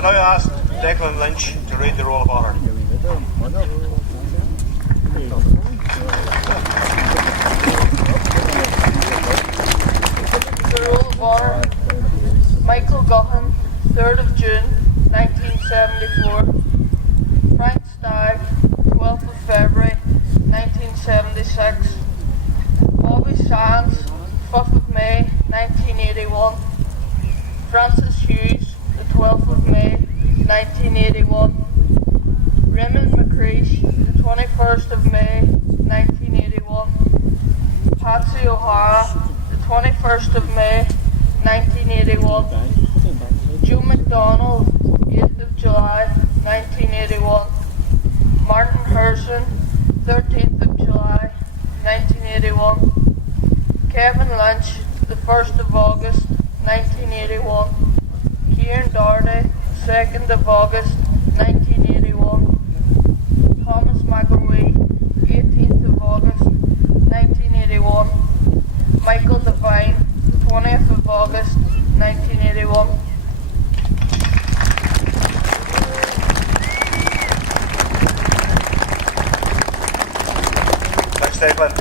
will now ask Declan Lynch to read the Roll of Honour. The Roll of Honour. Michael Gohan, 3rd of June, 1974. Frank Stagg, 12th of February, 1976. Bobby Sands, 5th of May, 1981. Francis Hughes, the 12th of May, 1981. Raymond McCreesh, the 21st of May, 1981. Patsy O'Hara, the 21st of May, 1981. Joe McDonald, 8th of July, 1981. Martin Herson, 13th of July, 1981. Kevin Lynch, the 1st of August, 1981. Kieran Doherty, 2nd of August, 1981. Thomas McElwee, 18th of August, 1981. Michael Devine, 20th of August, 1981. Thanks, Declan.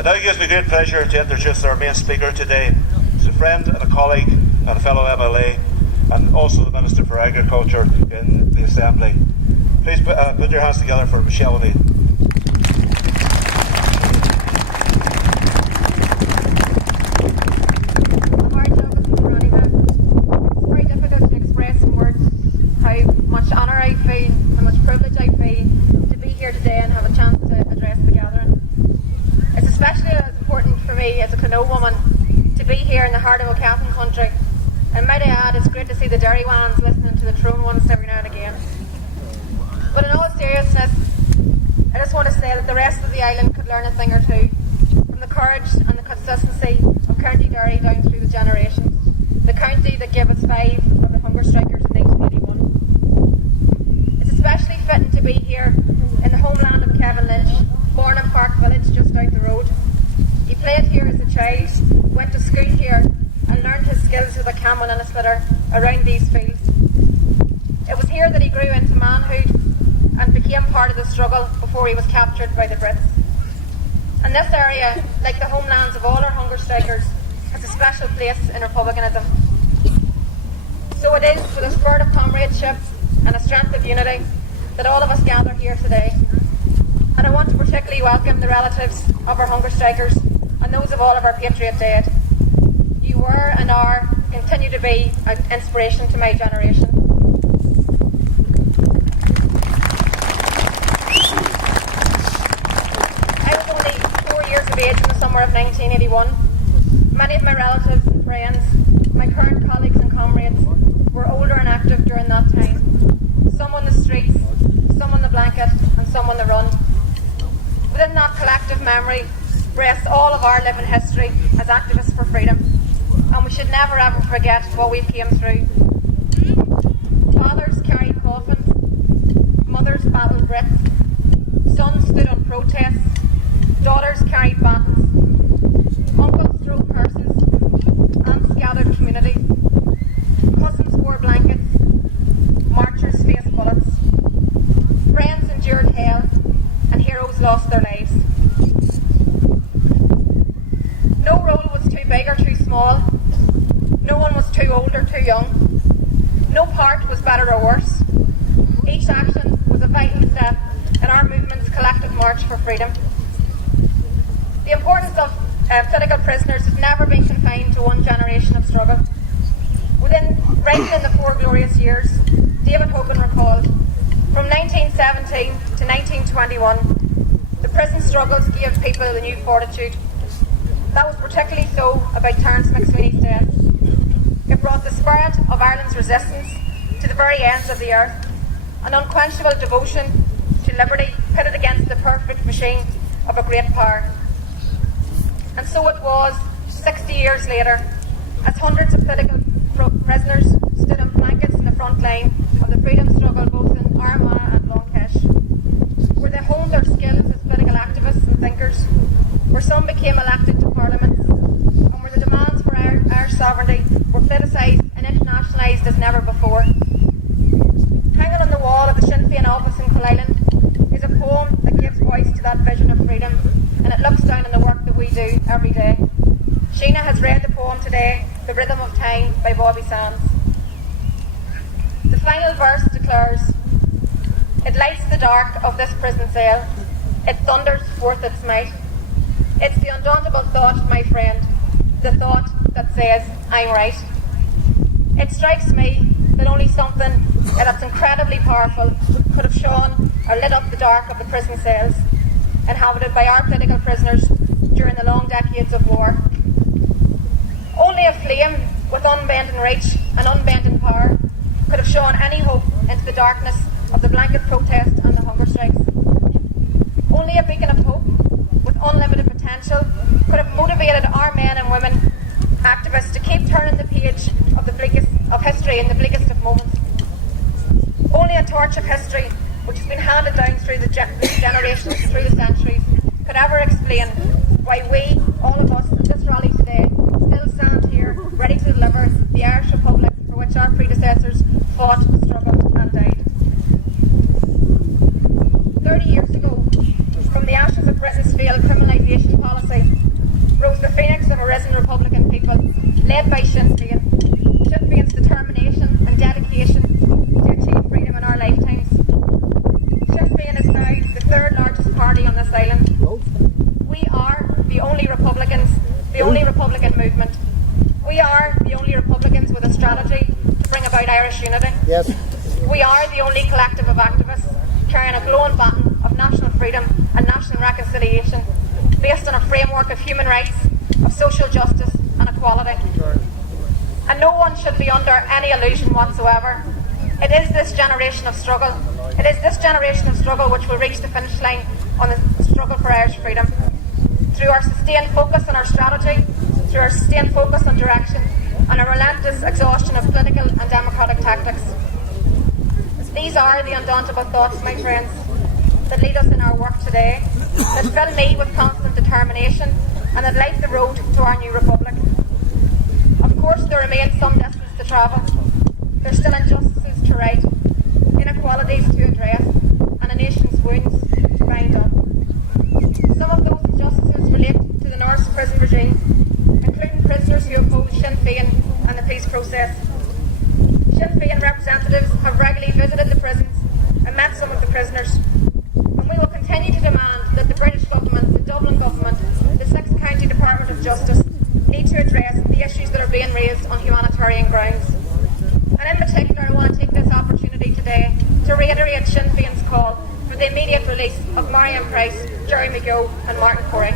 It now gives me great pleasure to introduce our main speaker today. He's a friend and a colleague and a fellow MLA, and also the Minister for Agriculture in the Assembly. Please put your hands together for Michelle O'Neill. And might I add, it's great to see the dairy ones listening to the Tyrone ones every now and again. But in all seriousness, I just want to say that the rest of the island could learn a thing or two from the courage and the consistency of County Derry down through the generations. The county that gave us 5 of the hunger strikers in 1981. It's especially fitting to be here in the homeland of Kevin Lynch, born in Park Village just out the road. He played here as a child, went to school here, and learned his skills with a camel and a splitter around these fields. It was here that he grew into manhood and became part of the struggle before he was captured by the Brits. And this area, like the homelands of all our hunger strikers, has a special place in republicanism. So it is with a spirit of comradeship and a strength of unity that all of us gather here today. And I want to particularly welcome the relatives of our hunger strikers and those of all of our patriot dead. You were and are, continue to be, an inspiration to my generation. I was only 4 years of age in the summer of 1981. Many of my relatives and friends, my current colleagues and comrades, were older and active during that time. Some on the streets, some on the blanket, and some on the run. Within that collective memory rests all of our living history as activists for freedom. And we should never ever forget what we came through. Fathers carried coffins, mothers battled Brits, sons stood on protests, daughters carried batons, uncles drove hearses, aunts gathered community, cousins wore blankets, marchers faced bullets, friends endured hell, and heroes lost their lives. No role was too big or too small. No one was too old or too young. No part was better or worse. Each action was a vital step in our movement's collective march for freedom. The importance of political prisoners has never been confined to one generation of struggle. Right within the 4 glorious years, David Hogan recalled, from 1917 to 1921, the prison struggles gave people a new fortitude. That was particularly so about Terence McSweeney's death. It brought the spirit of Ireland's resistance to the very ends of the earth, an unquenchable devotion to liberty pitted against the perfect machine of a great power. And so it was 60 years later, as hundreds of political prisoners stood in blankets in the front line of the freedom struggle both in Armagh and Longkesh, where they honed their skills as political activists and thinkers, where some became elected to Parliament, and where the demands for our sovereignty were politicised and internationalised as never before. the wall of the Sinn Féin office in Cullinan is a poem that gives voice to that vision of freedom, and it looks down on the work that we do every day. Sheena has read the poem today, The Rhythm of Time by Bobby Sands. The final verse declares, "It lights the dark of this prison cell, it thunders forth its might. It's the undauntable thought, my friend, the thought that says, I'm right." It strikes me that only something that's incredibly powerful could have shone or lit up the dark of the prison cells inhabited by our political prisoners during the long decades of war. Only a flame with unbending reach and unbending power could have shone any hope into the darkness of the blanket protest and the hunger strikes. Only a beacon of hope with unlimited potential could have motivated our men and women activists to keep turning the page of history in the bleakest of moments. Only a torch of history, which has been handed down through the generations, through the centuries, could ever explain why we, all of us at this rally today, still stand here ready to deliver the Irish Republic for which our predecessors fought, struggled and died. 30 years ago, from the ashes of Britain's failed criminalisation policy, rose the phoenix of arisen Republican people, led by Sinn Féin. Sinn Féin's determination and dedication to achieve freedom in our lifetimes. Sinn Féin is now the third largest party on this island. We are the only Republicans, the only Republican movement. We are the only Republicans with a strategy to bring about Irish unity. Yes. We are the only collective of activists carrying a glowing baton of national freedom and national reconciliation based on a framework of human rights, of social justice and equality. And no one should be under any illusion whatsoever. It is this generation of struggle. It is this generation of struggle which will reach the finish line on the struggle for Irish freedom. Through our sustained focus on our strategy, through our sustained focus on direction, and a relentless exhaustion of political and democratic tactics. These are the undauntable thoughts, my friends, that lead us in our work today, that fill me with constant determination, and that light the road to our new republic. Of course, there remains some distance to travel. There's still injustices to right, inequalities to address, and a nation's wounds to bind up. Some of those injustices relate to the Norse prison regime, including prisoners who oppose Sinn Féin and the peace process. Sinn Féin representatives have regularly visited the prisons and met some of the prisoners, and we will continue to demand that the British government, the Dublin government, the Six County Department of Justice need to address the issues that are being raised on humanitarian grounds. And in particular, I want to take this opportunity today to reiterate Sinn Féin's call for the immediate release of Marianne Price, Jerry McGill and Martin Corey.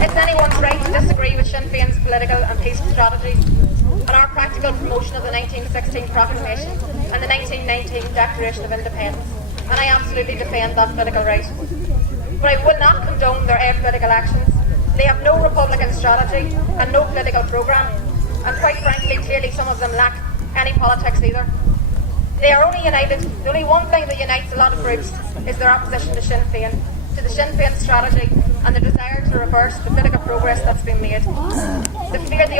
It's anyone's right to disagree with Sinn Féin's political and peace strategies and our practical promotion of the 1916 Proclamation and the 1919 Declaration of Independence, and I absolutely defend that political right. But I will not condone their apolitical actions. They have no Republican strategy and no political programme, and quite frankly, clearly some of them lack any politics either. They are only united. The only one thing that unites a lot of groups is their opposition to Sinn Féin, to the Sinn Féin strategy and the desire to reverse the political progress that's been made. The fear the